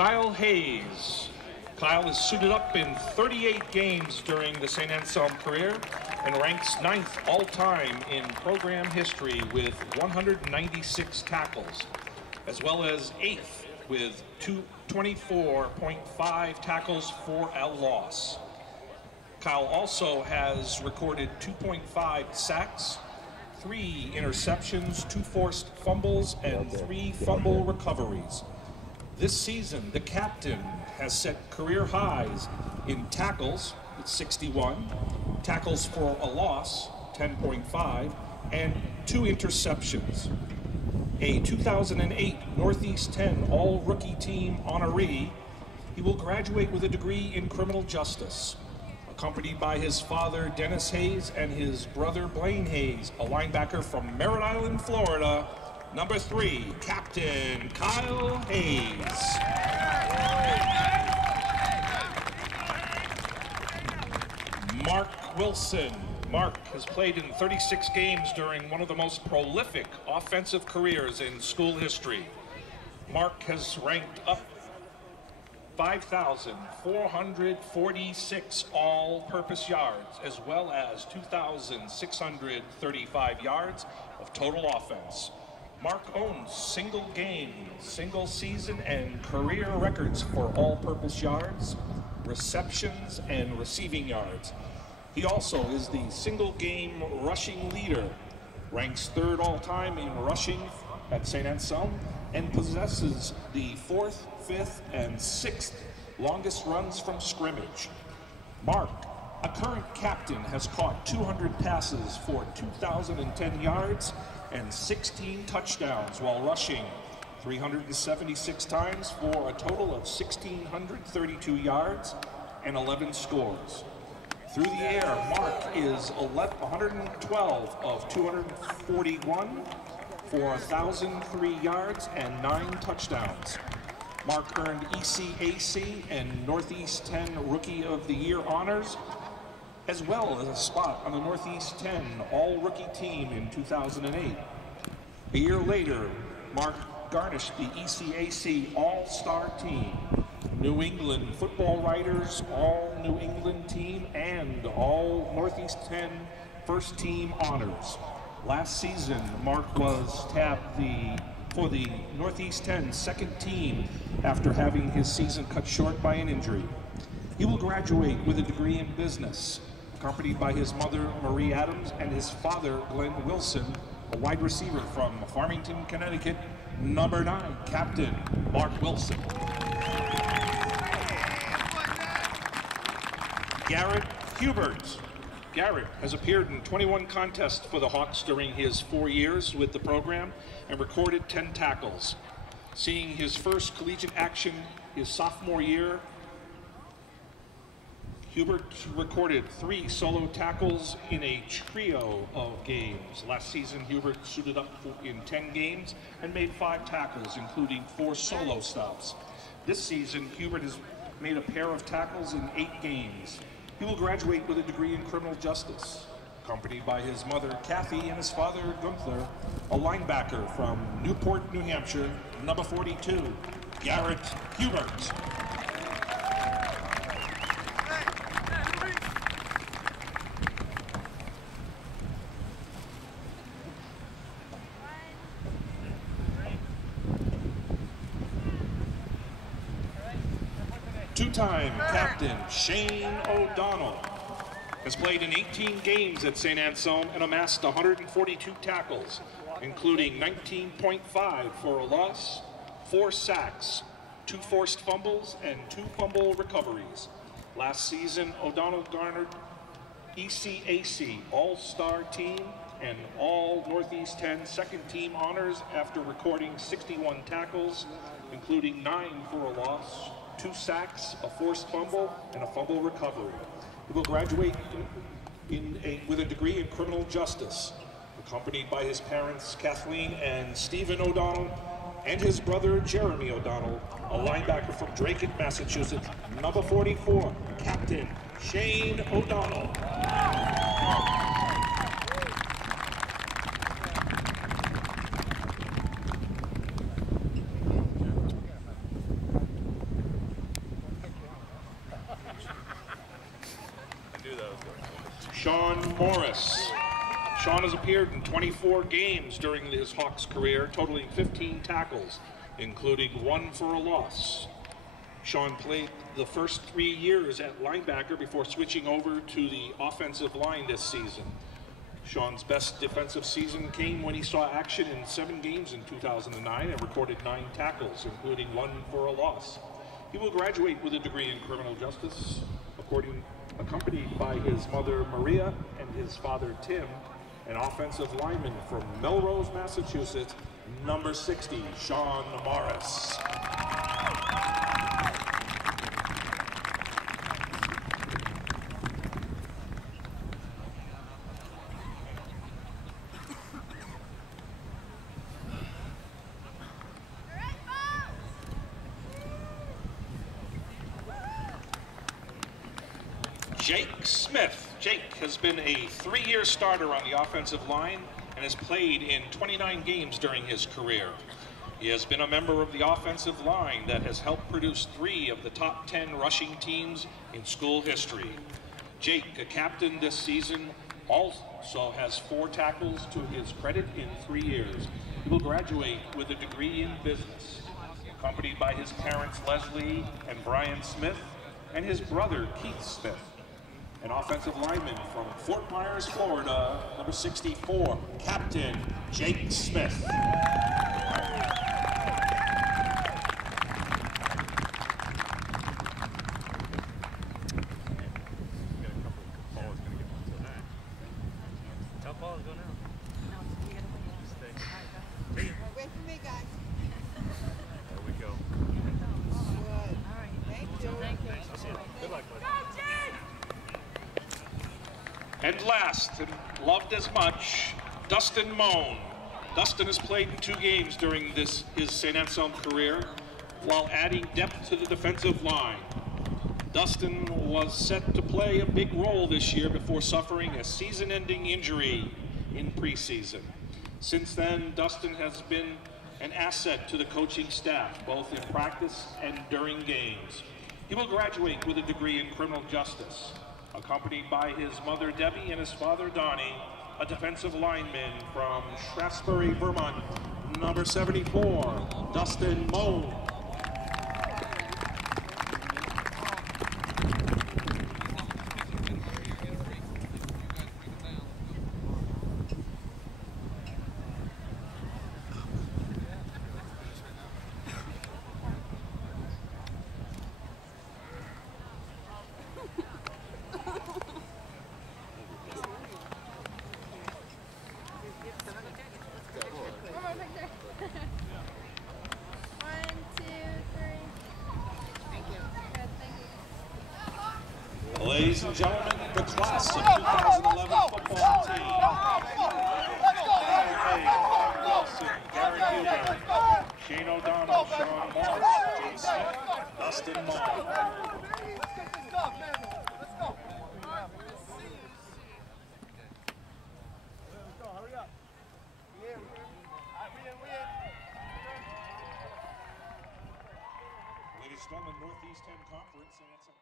Kyle Hayes. Kyle has suited up in 38 games during the Saint Anselm career and ranks 9th all-time in program history with 196 tackles, as well as 8th with 24.5 tackles for a loss. Kyle also has recorded 2.5 sacks, 3 interceptions, 2 forced fumbles, and 3 fumble recoveries. This season, the captain has set career highs in tackles, with 61, tackles for a loss, 10.5, and 2 interceptions. A 2008 Northeast 10 All-Rookie Team honoree, he will graduate with a degree in criminal justice, accompanied by his father, Dennis Hayes, and his brother, Blaine Hayes, a linebacker from Merritt Island, Florida. Number 3, Captain Kyle Hayes. Mark Wilson. Mark has played in 36 games during one of the most prolific offensive careers in school history. Mark has ranked up 5,446 all-purpose yards, as well as 2,635 yards of total offense. Mark owns single game, single season, and career records for all-purpose yards, receptions, and receiving yards. He also is the single game rushing leader, ranks 3rd all-time in rushing at Saint Anselm, and possesses the 4th, 5th, and 6th longest runs from scrimmage. Mark, a current captain, has caught 200 passes for 2,010 yards and 16 touchdowns while rushing 376 times for a total of 1,632 yards and 11 scores. Through the air, Mark is 112 of 241 for 1,003 yards and 9 touchdowns. Mark earned ECAC and Northeast 10 Rookie of the Year honors, as well as a spot on the Northeast 10 All-Rookie Team in 2008. A year later, Mark garnished the ECAC All-Star Team, New England Football Writers All-New England Team, and All Northeast 10 First Team honors. Last season, Mark was tabbed for the Northeast 10 second team after having his season cut short by an injury. He will graduate with a degree in business, accompanied by his mother, Marie Adams, and his father, Glenn Wilson, a wide receiver from Farmington, Connecticut. Number 9, Captain Mark Wilson. Garrett Hubert. Garrett has appeared in 21 contests for the Hawks during his 4 years with the program and recorded 10 tackles. Seeing his first collegiate action his sophomore year, Hubert recorded 3 solo tackles in a trio of games. Last season, Hubert suited up in 10 games and made 5 tackles, including 4 solo stops. This season, Hubert has made a pair of tackles in 8 games. He will graduate with a degree in criminal justice, accompanied by his mother, Kathy, and his father, Gunther, a linebacker from Newport, New Hampshire. Number 42, Garrett Hubert. Two-time captain Shane O'Donnell has played in 18 games at Saint Anselm and amassed 142 tackles, including 19.5 for a loss, 4 sacks, 2 forced fumbles, and 2 fumble recoveries. Last season, O'Donnell garnered ECAC All-Star Team and All Northeast 10 Second Team honors after recording 61 tackles, including 9 for a loss, 2 sacks, a forced fumble, and a fumble recovery. He will graduate with a degree in criminal justice, accompanied by his parents, Kathleen and Stephen O'Donnell, and his brother, Jeremy O'Donnell, a linebacker from Drake, Massachusetts. Number 44, Captain Shane O'Donnell. Sean Morris. Sean has appeared in 24 games during his Hawks career, totaling 15 tackles, including 1 for a loss. Sean played the first 3 years at linebacker before switching over to the offensive line this season. Sean's best defensive season came when he saw action in 7 games in 2009 and recorded 9 tackles, including 1 for a loss. He will graduate with a degree in criminal justice, accompanied by his mother Maria and his father Tim, an offensive lineman from Melrose, Massachusetts, number 60, Sean Morris. Jake Smith. Jake has been a 3-year starter on the offensive line and has played in 29 games during his career. He has been a member of the offensive line that has helped produce 3 of the top 10 rushing teams in school history. Jake, a captain this season, also has 4 tackles to his credit in 3 years. He will graduate with a degree in business, accompanied by his parents Leslie and Brian Smith and his brother Keith Smith, an offensive lineman from Fort Myers, Florida, number 64, Captain Jake Smith. Wait for me, guys. There we go. Good. All right. Thank you. Good luck, buddy. And last, and loved as much, Dustin Moan. Dustin has played in 2 games during his Saint Anselm career, while adding depth to the defensive line. Dustin was set to play a big role this year before suffering a season-ending injury in preseason. Since then, Dustin has been an asset to the coaching staff, both in practice and during games. He will graduate with a degree in criminal justice, accompanied by his mother Debbie and his father Donnie, a defensive lineman from Shaftesbury, Vermont, number 74, Dustin Moan. Ladies and gentlemen, the class of 2011 football team. Wilson, Gary Gilbert, Shane O'Donnell, Sean Morris, Jay Smith, Dustin Moan. Ladies and gentlemen, Northeast 10 Conference, and it's a